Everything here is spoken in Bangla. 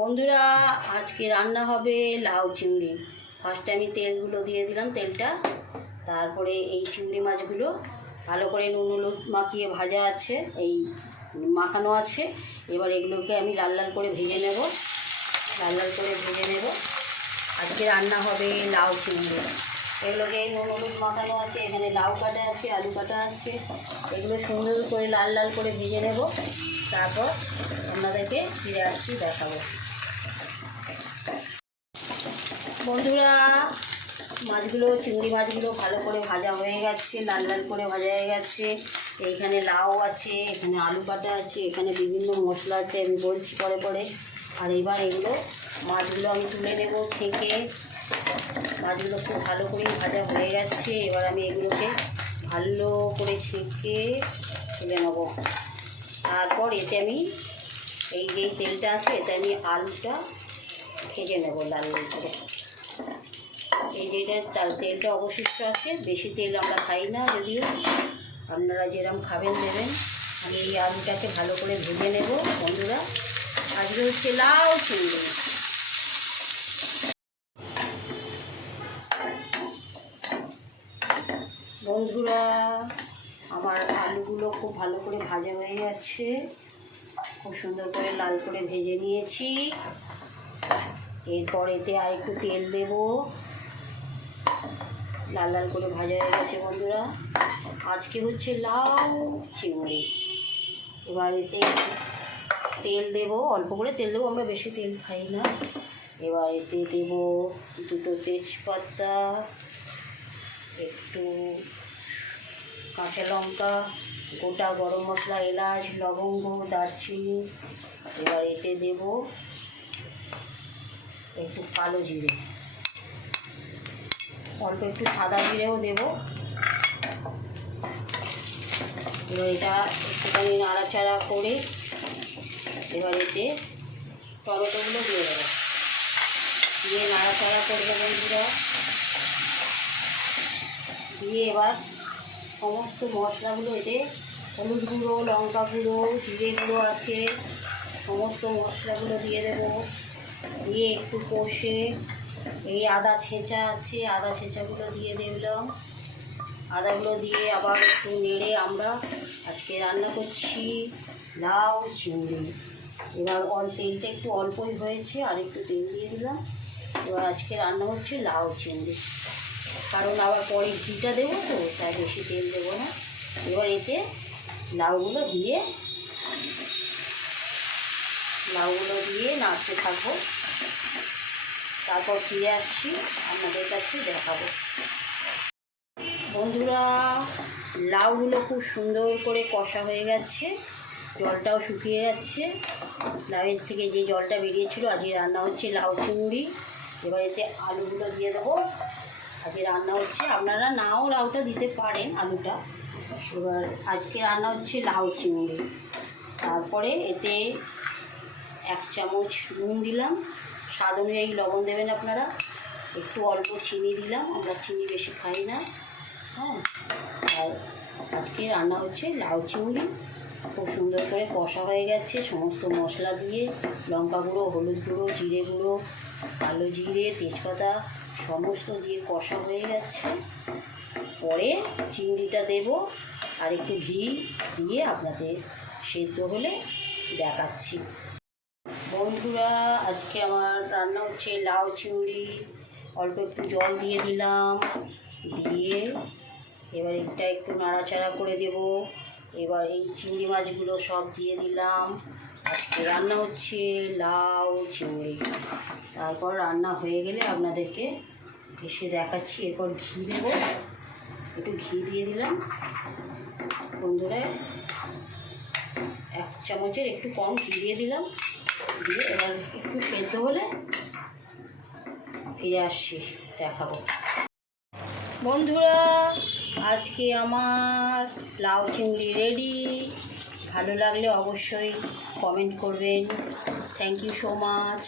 বন্ধুরা আজকে রান্না হবে লাউ চিংড়ি। ফার্স্টে আমি তেলগুলো দিয়ে দিলাম, তেলটা, তারপরে এই চিংড়ি মাছগুলো ভালো করে নুন হলুদ মাখিয়ে ভাজা আছে, এই মাখানো আছে। এবার এগুলোকে আমি লাল লাল করে ভেজে নেব, লাল লাল করে ভেজে নেব। আজকে রান্না হবে লাউ চিংড়ি। এগুলোকে নুন হলুদ মাখানো আছে, এখানে লাউ কাটা আছে, আলু কাটা আছে। এগুলো সুন্দর করে লাল লাল করে ভেজে নেব, তারপর আপনাদেরকে ফিরে আসছি, দেখাবো। বন্ধুরা মাছগুলো, চিংড়ি মাছগুলো ভালো করে ভাজা হয়ে গেছে, লাল লাল করে ভাজা হয়ে গেছে। এইখানে লাউ আছে, এখানে আলু কাটা আছে, এখানে বিভিন্ন মশলা আছে, আমি বলছি পরে পরে। আর এবার এগুলো মাছগুলো আমি তুলে নেব থেকে। মাছগুলো খুব ভালো করে ভাজা হয়ে গেছে। এবার আমি এগুলোকে ভালো করে ছেঁকে তুলে নেব। তারপর এতে আমি এই যে তেলটা আছে, এতে আমি আলুটা ভেজে নেব লাল লাল করে। এই যেটা তেলটা অবশিষ্ট আছে, বেশি তেল আমরা খাই না, যদিও আপনারা যেরকম খাবেন দেবেন। আমি এই আলুটাকে ভালো করে ভেজে নেব। বন্ধুরা আজকে হচ্ছে লাউ চিংড়ি। বন্ধুরা আমার আলুগুলো খুব ভালো করে ভাজা হয়ে গেছে, খুব সুন্দর করে লাল করে ভেজে নিয়েছি। এরপর এতে আর একটু তেল দেব। লাল লাল করে ভাজা হয়ে গেছে বন্ধুরা। আজকে হচ্ছে লাউ চিংড়ি। এবার এতে তেল দেব, অল্প করে তেল দেবো, আমরা বেশি তেল খাই না। এবার এতে দেব দুটো তেজপাতা, একটু কাঁচা লঙ্কা, গোটা গরম মশলা, এলাচ, লবঙ্গ, দারচিনি। এবার এতে দেব একটু কালো জিরে, অল্প একটু সাদা জিরেও দেব। এবার এটা একটুখানি নাড়াচাড়া করে এবার এতে টমেটোগুলো দিয়ে দেবো, দিয়ে নাড়াচাড়া করবে বন্ধুরা। দিয়ে এবার সমস্ত মশলাগুলো এতে, হলুদ গুঁড়ো, লঙ্কা গুঁড়ো, জিরে গুঁড়ো আছে, সমস্ত মশলাগুলো দিয়ে দেবো। দিয়ে একটু কষে এই আদা ছেঁচা আছে, আদা ছেঁচাগুলো দিয়ে দিলাম। আদাগুলো দিয়ে আবার একটু নেড়ে আমরা আজকে রান্না করছি লাউ চিংড়ি। এবার তেলটা একটু অল্পই হয়েছে, আর একটু তেল দিয়ে দিলাম। এবার আজকে রান্না হচ্ছে লাউ চিংড়ি, কারণ আবার পরে ঘিটা দেবো তো, তাই বেশি তেল দেবো না। এবার এতে লাউগুলো দিয়ে নাড়তে থাকবো, তারপর ফিরে আসছি, আপনাদের কাছে দেখাবো। বন্ধুরা লাউগুলো খুব সুন্দর করে কষা হয়ে গেছে, জলটাও শুকিয়ে গেছে। লাউয়ের থেকে যে জলটা বেরিয়েছিল। আজকে রান্না হচ্ছে লাউ চিংড়ি। এবার এতে আলুগুলো দিয়ে দেবো। আজকে রান্না হচ্ছে, আপনারা নাও লাউটা দিতে পারেন, আলুটা। এবার আজকে রান্না হচ্ছে লাউ চিংড়ি। তারপরে এতে 1 চামচ নুন দিলাম, স্বাদ অনুযায়ী লবণ দেবেন আপনারা। একটু অল্প চিনি দিলাম, আমরা চিনি বেশি খাই না। হ্যাঁ, আর আজকে রান্না হচ্ছে লাউ চিংড়ি। খুব সুন্দর করে কষা হয়ে গেছে সমস্ত মশলা দিয়ে, লঙ্কা গুঁড়ো, হলুদ গুঁড়ো, জিরে গুঁড়ো, কালো জিরে, তেজপাতা সমস্ত দিয়ে কষা হয়ে গেছে। পরে চিংড়িটা দেব, আর একটু ঘি দিয়ে আপনাদের সেদ্ধ হলে দেখাচ্ছি। বন্ধুরা আজকে আমার রান্না হচ্ছে লাউ চিংড়ি। অল্প একটু জল দিয়ে দিলাম, দিয়ে এবার এটা একটু নাড়াচাড়া করে দেব। এবার এই চিংড়ি মাছগুলো সব দিয়ে দিলাম। আজকে রান্না হচ্ছে লাউ চিংড়ি। তারপর রান্না হয়ে গেলে আপনাদেরকে এসে দেখাচ্ছি। এরপর ঘি দেব, একটু ঘি দিয়ে দিলাম বন্ধুরা, 1 চামচের একটু কম ঘি দিয়ে দিলাম। দিয়ে এবার একটু সেদ্ধ হলে ফিরে আসছি, দেখাবো। বন্ধুরা আজকে আমার লাউ চিংড়ি রেডি। ভালো লাগলে অবশ্যই কমেন্ট করবেন। Thank you so much.